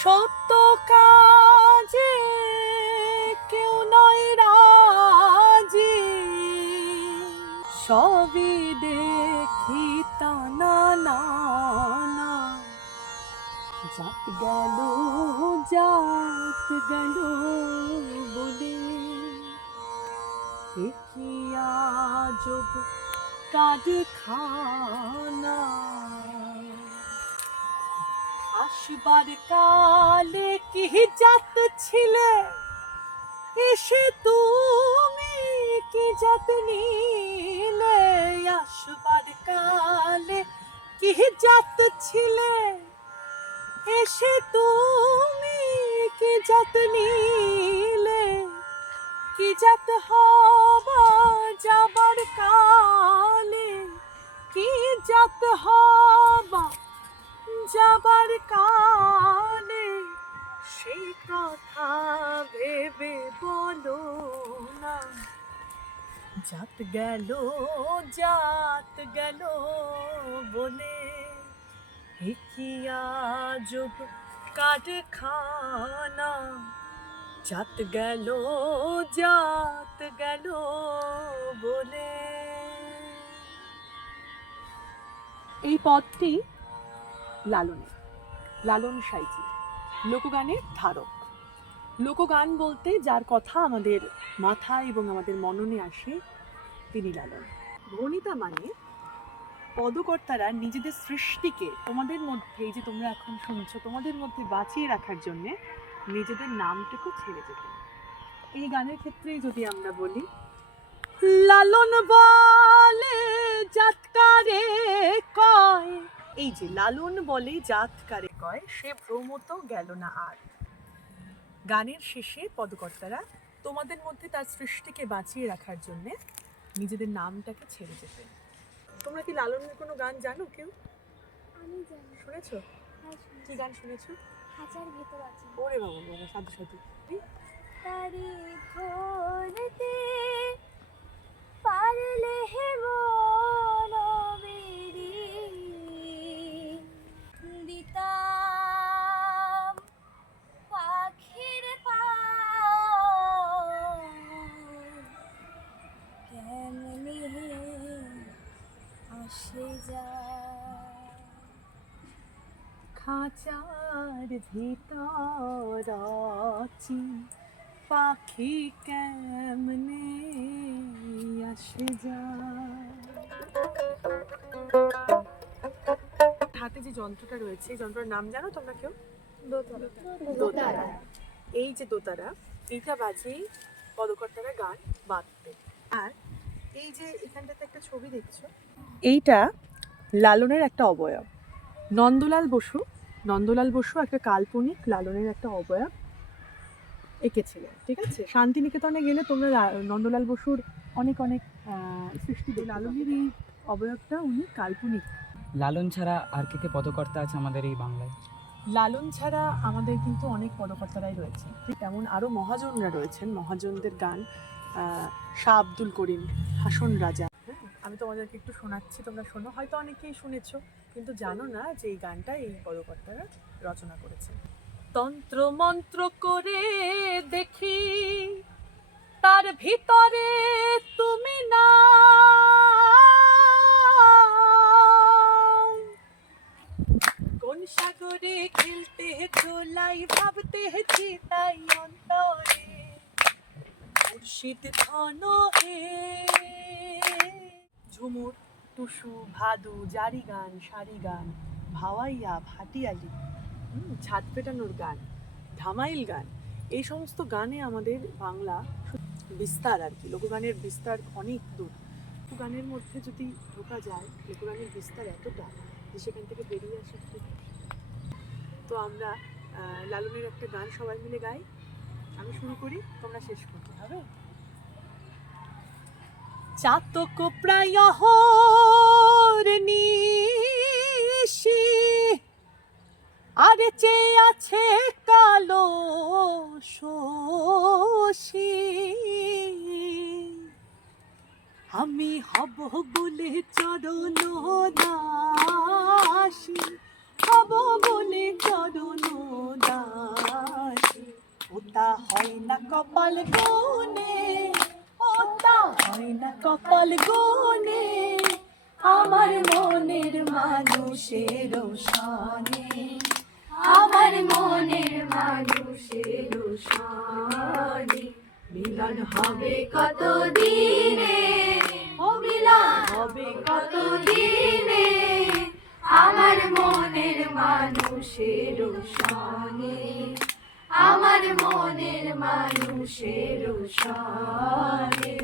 সত্য কাজে কেউ নয় রাজি, সবই দেখি টানা না না। জাত গেল জাত গেল বলে, এ কি আজব কারখানা। আসবার কালে কি জাত ছিলে, এসে তুমি কি জাত নিলে। আসবার কালে কি জাত ছিলে, এসে তুমি কি জাত নিলে। কি জাত হবা যাবার কালে, কি জাত হবা যাবার কালে, সেই কথা ভেবে বলো না। জাত গেল জাত গেল বলে, এ কি আজব কারখানা। জাত গেল জাত গেল বলে। এই পদটি লালনের, লালন সাঁইজি, লোকগানের ধারক। লোকগান বলতে যার কথা আমাদের মাথায় এবং আমাদের মননে আসে তিনি লালন। ভণিতা মানে পদকর্তারা নিজেদের সৃষ্টিকে তোমাদের মধ্যে, এই যে তোমরা এখন শুনছো, তোমাদের মধ্যে বাঁচিয়ে রাখার জন্য নিজেদের নামটুকু ছেড়ে যেতেন। এই গানের ক্ষেত্রেই যদি আমরা বলি, লালন বলে জাতকারে কয়, এই যে লালন বলে জাতকারে কয়, সে ভ্রমত গেল না আর। গানের শেষে পদকর্তারা তোমাদের মধ্যে তার সৃষ্টিকে বাঁচিয়ে রাখার জন্য নিজেদের নামটাকে ছেড়ে যেতে। তোমরা কি লালনের কোনো গান জানো কেউ? আমি জানি। শুনেছো? হ্যাঁ, কি গান শুনেছো? খাঁচার ভেতর আছে। ওরে বাবা বাবা, সাধু সাধু। তারি ধরতে পারলে হে মন বেরি, দিতাম পাখির পাল, কেমনে আসে যায়। খাঁচার ভিতর আছি, পাখি কেমনে আসে যায়। হাতে যে যন্ত্রটা রয়েছে, এই যন্ত্রের নাম জানো তোমরা কেউ? দোতারা। এই যে দোতারা, এইটা বাজেই পদকর্তারা গান বাঁধতে। আর এই যে এখানটাতে একটা ছবি দেখছো, এইটা লালনের একটা অবয়ব। নন্দলাল বসু একটা কাল্পনিক লালনের একটা অবয়ব এঁকেছিলেন, ঠিক আছে? শান্তিনিকেতনে গেলে তোমরা নন্দলাল বসুর অনেক অনেক সৃষ্টি, লালনের এই অবয়বটা উনি কাল্পনিক। লালন ছাড়া আর কে কে পদকর্তা আছে আমাদের এই বাংলায়? লালন ছাড়া আমাদের কিন্তু অনেক পদকর্তারাই রয়েছে, তেমন আরও মহাজনরা রয়েছেন। মহাজনদের গান, শাহ আব্দুল করিম, হাসন রাজা। আমি তোমাদেরকে একটু শোনাচ্ছি, তোমরা শোনো। হয়তো অনেকেই শুনেছো, কিন্তু জানো না যে এই গানটা এই পদকর্তারা রচনা করেছেন। তন্ত্র মন্ত্র করে দেখি তার ভিতরে তুমি না, কোন সাগরে খেলতে চলাই ভাবতে চিতাই অন্তরে, মুর্শিদ ধন হে। ঝুমুর, টুসু, ভাদু, জারি গান, সারি গান, ভাওয়াইয়া, ভাটিয়ালি, ছাদ পেটানোর গান, ধামাইল গান, এই সমস্ত গানে আমাদের বাংলা বিস্তার, আর কি লোকগানের বিস্তার অনেক দূর। লোকগানের মধ্যে যদি ঢোকা যায়, লোকগানের বিস্তার এতটা যে সেখান থেকে বেরিয়ে আসা খুব। তো আমরা লালনের একটা গান সবাই মিলে গাই। আমি শুরু করি, তোমরা শেষ করতে হবে। চাতক প্রায় নিশি, আর চেয়ে আছে কালো শশী, আমি হব বলে চরণ দাসী, হব বলে চরণ দাসী। ওটা হয় না কপাল গুনে, ওটা হয় না কপাল গুনে, আমার মনের মানুষের সনে, আমার মনের মানুষের সনে। মিলন হবে কত দিনে, ও মিলন হবে কত দিনে, আমার মনের মানুষের সনে, আমার মনের মানুষের সনে।